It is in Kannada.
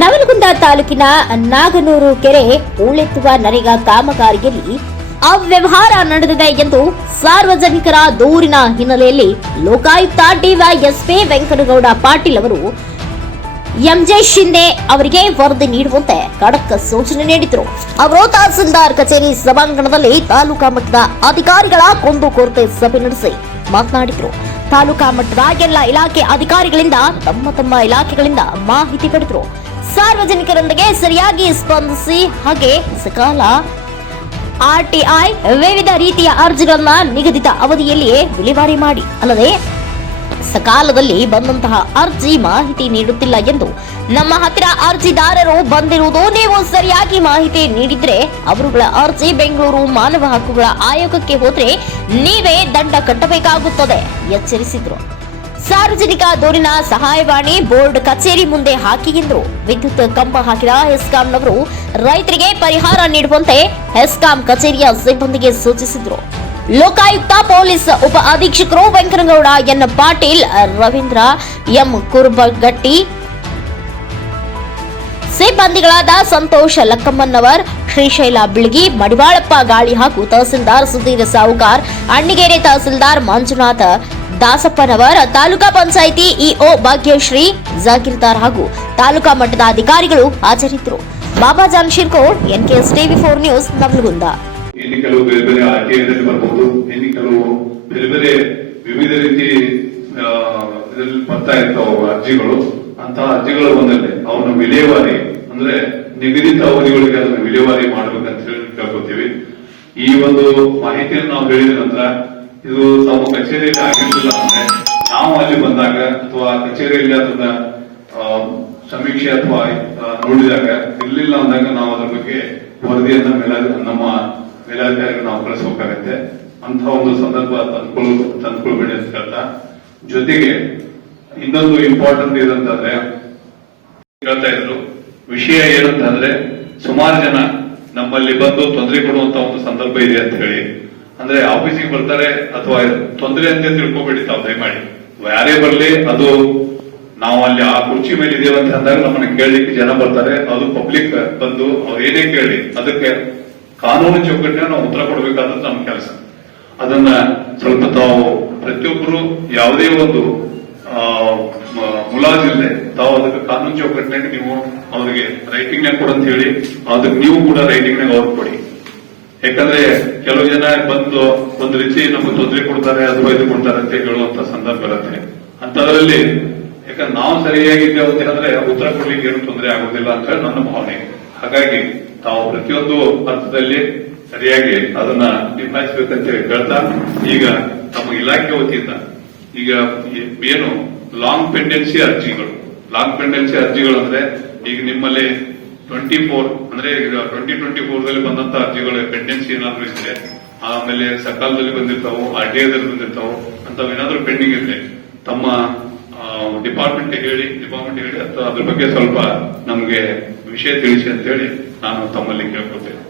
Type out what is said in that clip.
ನವಲಗುಂದ ತಾಲೂಕಿನ ನಾಗನೂರು ಕೆರೆ ಹೂಳೆತ್ತುವ ನರೇಗಾ ಕಾಮಗಾರಿಯಲ್ಲಿ ಅವ್ಯವಹಾರ ನಡೆದಿದೆ ಎಂದು ಸಾರ್ವಜನಿಕರ ದೂರಿನ ಹಿನ್ನೆಲೆಯಲ್ಲಿ ಲೋಕಾಯುಕ್ತ ಡಿವೈಎಸ್ಪಿ ವೆಂಕಟಗೌಡ ಪಾಟೀಲ್ ಅವರು ಎಂಜೆ ಶಿಂದೆ ಅವರಿಗೆ ವರದಿ ನೀಡುವಂತೆ ಖಡಕ್ ಸೂಚನೆ ನೀಡಿದರು. ಅವರು ತಹಸೀಲ್ದಾರ್ ಕಚೇರಿ ಸಭಾಂಗಣದಲ್ಲಿ ತಾಲೂಕಾ ಮಟ್ಟದ ಅಧಿಕಾರಿಗಳ ಕುಂದುಕೊರತೆ ಸಭೆ ನಡೆಸಿ ಮಾತನಾಡಿದರು. ತಾಲೂಕಾ ಮಟ್ಟದ ಎಲ್ಲ ಇಲಾಖೆ ಅಧಿಕಾರಿಗಳಿಂದ ತಮ್ಮ ತಮ್ಮ ಇಲಾಖೆಗಳಿಂದ ಮಾಹಿತಿ ಪಡೆದರು. ಸಾರ್ವಜನಿಕರೊಂದಿಗೆ ಸರಿಯಾಗಿ ಸ್ಪಂದಿಸಿ. ಹಾಗೆ ಸಕಾಲ ಆರ್ಟಿಐ ವಿವಿಧ ರೀತಿಯ ಅರ್ಜಿಗಳನ್ನ ನಿಗದಿತ ಅವಧಿಯಲ್ಲಿಯೇ ವಿಲೇವಾರಿ ಮಾಡಿ. ಅಲ್ಲದೆ, ಸಕಾಲದಲ್ಲಿ ಬಂದಂತಹ ಅರ್ಜಿ ಮಾಹಿತಿ ನೀಡುತ್ತಿಲ್ಲ ಎಂದು ನಮ್ಮ ಹತ್ತಿರ ಅರ್ಜಿದಾರರು ಬಂದಿರುವುದು ನೀವು ಸರಿಯಾಗಿ ಮಾಹಿತಿ ನೀಡಿದ್ರೆ ಅವರುಗಳ ಅರ್ಜಿ ಬೆಂಗಳೂರು ಮಾನವ ಹಕ್ಕುಗಳ ಆಯೋಗಕ್ಕೆ ಹೋದ್ರೆ ನೀವೇ ದಂಡ ಕಟ್ಟಬೇಕಾಗುತ್ತದೆ, ಎಚ್ಚರಿಸಿದ್ರು. ಸಾರ್ವಜನಿಕ ದೂರಿನ ಸಹಾಯವಾಣಿ ಬೋರ್ಡ್ ಕಚೇರಿ ಮುಂದೆ ಹಾಕಿ ಎಂದು ವಿದ್ಯುತ್ ಕಂಬ ಹಾಕಿದ ಹೆಸ್ಕಾಂನವರು ರೈತರಿಗೆ ಪರಿಹಾರ ನೀಡುವಂತೆ ಹೆಸ್ಕಾಂ ಕಚೇರಿಯ ಸಿಬ್ಬಂದಿಗೆ ಸೂಚಿಸಿದ್ರು. ಲೋಕಾಯುಕ್ತ ಪೊಲೀಸ್ ಉಪ ಅಧೀಕ್ಷಕರು ವೆಂಕನಗೌಡ, ಎನ್. ಪಾಟೀಲ್, ರವೀಂದ್ರ, ಎಂ. ಕುರ್ಬಗಟ್ಟಿ. ಸಿಬ್ಬಂದಿಗಳಾದ ಸಂತೋಷ ಲಕ್ಕಮ್ಮನವರ್, ಶ್ರೀಶೈಲ ಬಿಳ್ಗಿ, ಮಡಿವಾಳಪ್ಪ ಗಾಳಿ ಹಾಗೂ ತಹಸೀಲ್ದಾರ್ ಸುಧೀರ್ ಸಾವುಕಾರ್, ಅಣ್ಣಿಗೇರಿ ತಹಸೀಲ್ದಾರ್ ಮಂಜುನಾಥ್ ದಾಸಪ್ಪನವರ್ ತಾಲೂಕಾ ಪಂಚಾಯಿತಿ ಇಒ ಭಾಗ್ಯಶ್ರೀ ಜಾಗೀರ್ದಾರ್ ಹಾಗೂ ತಾಲೂಕಾ ಮಟ್ಟದ ಅಧಿಕಾರಿಗಳು ಹಾಜರಿದ್ದರು. Baba Jan Shirkod N K S TV four news, Navalagunda. ಇನ್ನು ಕೆಲವು ಬೇರೆ ಬೇರೆ ಆರ್ಟಿಐದಲ್ಲಿ ಬರ್ಬೋದು. ಕೆಲವು ಬೇರೆ ಬೇರೆ ವಿವಿಧ ರೀತಿ ಇದ್ರಲ್ಲಿ ಬರ್ತಾ ಇರ್ತಾವ ಅರ್ಜಿಗಳು. ಅಂತಹ ಅರ್ಜಿಗಳು ಬಂದಲ್ಲಿ ಅವನ್ನ ವಿಲೇವಾರಿ, ಅಂದ್ರೆ ನಿಗದಿತ ಅವಧಿಗಳಿಗೆ ಅದನ್ನ ವಿಲೇವಾರಿ ಮಾಡ್ಬೇಕಂತ ಹೇಳಿ ಕೇಳ್ಕೊತೀವಿ. ಈ ಒಂದು ಮಾಹಿತಿಯನ್ನು ನಾವು ಹೇಳಿದ ನಂತರ ಇದು ತಮ್ಮ ಕಚೇರಿಯಲ್ಲಿ ಆಗಿರ್ಲಿಲ್ಲ ಅಂದ್ರೆ ನಾವು ಅಲ್ಲಿ ಬಂದಾಗ ಅಥವಾ ಕಚೇರಿಯಲ್ಲಿ ಅದನ್ನ ಸಮೀಕ್ಷೆ ಅಥವಾ ನೋಡಿದಾಗ ಇರ್ಲಿಲ್ಲ ಅಂದಾಗ ನಾವು ಅದ್ರ ಬಗ್ಗೆ ವರದಿಯನ್ನ ಮೇಲ ನಮ್ಮ ಮೇಲಾಧಿಕಾರಿಗೆ ನಾವು ಕಳಿಸಬೇಕಾಗತ್ತೆ. ಅಂತ ಒಂದು ಸಂದರ್ಭ ತಂದ್ಕೊಳ್, ತಂದ್ಕೊಳ್ಬೇಡಿ ಅಂತ ಹೇಳ್ತಾ. ಜೊತೆಗೆ ಇನ್ನೊಂದು ಇಂಪಾರ್ಟೆಂಟ್ ಇದಂತಂದ್ರೆ ಹೇಳ್ತಾ ಇದ್ರು ವಿಷಯ ಏನಂತಂದ್ರೆ ಸುಮಾರು ಜನ ನಮ್ಮಲ್ಲಿ ಬಂದು ತೊಂದರೆ ಕೊಡುವಂತ ಒಂದು ಸಂದರ್ಭ ಇದೆ ಅಂತ ಹೇಳಿ. ಅಂದ್ರೆ ಆಫೀಸಿಗೆ ಬರ್ತಾರೆ ಅಥವಾ ತೊಂದರೆ ಅಂತ ತಿಳ್ಕೊಬೇಡಿ ತಾವು, ದಯಮಾಡಿ. ಯಾರೇ ಬರಲಿ, ಅದು ನಾವು ಅಲ್ಲಿ ಆ ಕುರ್ಚಿ ಮೇಲೆ ಇದೀವಿ ಅಂತ ಅಂದಾಗ ನಮ್ಮನ್ನ ಕೇಳಲಿಕ್ಕೆ ಜನ ಬರ್ತಾರೆ. ಅದು ಪಬ್ಲಿಕ್ ಬಂದು ಅವ್ರು ಏನೇ ಕೇಳಿ, ಅದಕ್ಕೆ ಕಾನೂನು ಚೌಕಟ್ಟಿನ ನಾವು ಉತ್ತರ ಕೊಡಬೇಕಾದ ನಮ್ಮ ಕೆಲಸ. ಅದನ್ನ ಸ್ವಲ್ಪ ತಾವು ಪ್ರತಿಯೊಬ್ಬರು ಯಾವುದೇ ಒಂದು ಮುಲಾಜಿಲ್ಲದೆ ತಾವು ಅದಕ್ಕೆ ಕಾನೂನು ಚೌಕಟ್ಟಿನಾಗ ನೀವು ಅವರಿಗೆ ರೈಟಿಂಗ್ ನಾಗ ಕೊಡಂತ ಹೇಳಿ, ಅದಕ್ಕೆ ನೀವು ಕೂಡ ರೈಟಿಂಗ್ ನಾಗ ಕೊಡಿ. ಯಾಕಂದ್ರೆ ಕೆಲವು ಜನ ಬಂದು ಒಂದು ರೀತಿ ನಮಗೆ ತೊಂದರೆ ಕೊಡ್ತಾರೆ ಅಥವಾ ಇದು ಕೊಡ್ತಾರೆ ಅಂತ ಹೇಳುವಂತ ಸಂದರ್ಭ ಇರುತ್ತೆ ಅಂತದ್ರಲ್ಲಿ ಯಾಕಂದ್ರೆ ನಾವು ಸರಿಯಾಗಿದ್ದೇವೆ ಅಂತ ಹೇಳಿದ್ರೆ ಉತ್ತರ ಕೊಡ್ಲಿಕ್ಕೆ ಏನು ತೊಂದರೆ ಆಗೋದಿಲ್ಲ ಅಂತ ನನ್ನ ಭಾವನೆ. ಹಾಗಾಗಿ ತಾವು ಪ್ರತಿಯೊಂದು ಅರ್ಥದಲ್ಲಿ ಸರಿಯಾಗಿ ಅದನ್ನ ನಿಭಾಯಿಸಬೇಕಂತ ಹೇಳಿ ಹೇಳ್ತಾ, ಈಗ ತಮ್ಮ ಇಲಾಖೆ ವತಿಯಿಂದ ಈಗ ಏನು ಲಾಂಗ್ ಪೆಂಡೆನ್ಸಿ ಅರ್ಜಿಗಳು. ಲಾಂಗ್ ಪೆಂಡೆನ್ಸಿ ಅರ್ಜಿಗಳು ಅಂದ್ರೆ ಈಗ ನಿಮ್ಮಲ್ಲಿ ಟ್ವೆಂಟಿ ಫೋರ್ ಅಂದ್ರೆ ಈಗ ಟ್ವೆಂಟಿ ಟ್ವೆಂಟಿ ಫೋರ್ ದಲ್ಲಿ ಬಂದಂತ ಅರ್ಜಿಗಳು ಪೆಂಡೆನ್ಸಿ ಏನಾದ್ರು ಇದ್ರೆ, ಆಮೇಲೆ ಸಕಾಲದಲ್ಲಿ ಬಂದಿರ್ತಾವು ಆರ್ ಟಿ ಐದಲ್ಲಿ ಬಂದಿರ್ತಾವು ಅಂತವೇನಾದ್ರೂ ಪೆಂಡಿಂಗ್ ಇದ್ರೆ, ತಮ್ಮ ಡಿಪಾರ್ಟ್ಮೆಂಟ್ ಹೇಳಿ ಡಿಪಾರ್ಟ್ಮೆಂಟ್ ಹೇಳಿ, ಅಥವಾ ಅದ್ರ ಬಗ್ಗೆ ಸ್ವಲ್ಪ ನಮಗೆ ವಿಷಯ ತಿಳಿಸಿ ಅಂತ ಹೇಳಿ ನಾನು ತಮ್ಮಲ್ಲಿ ಕೇಳ್ಕೊತೇನೆ.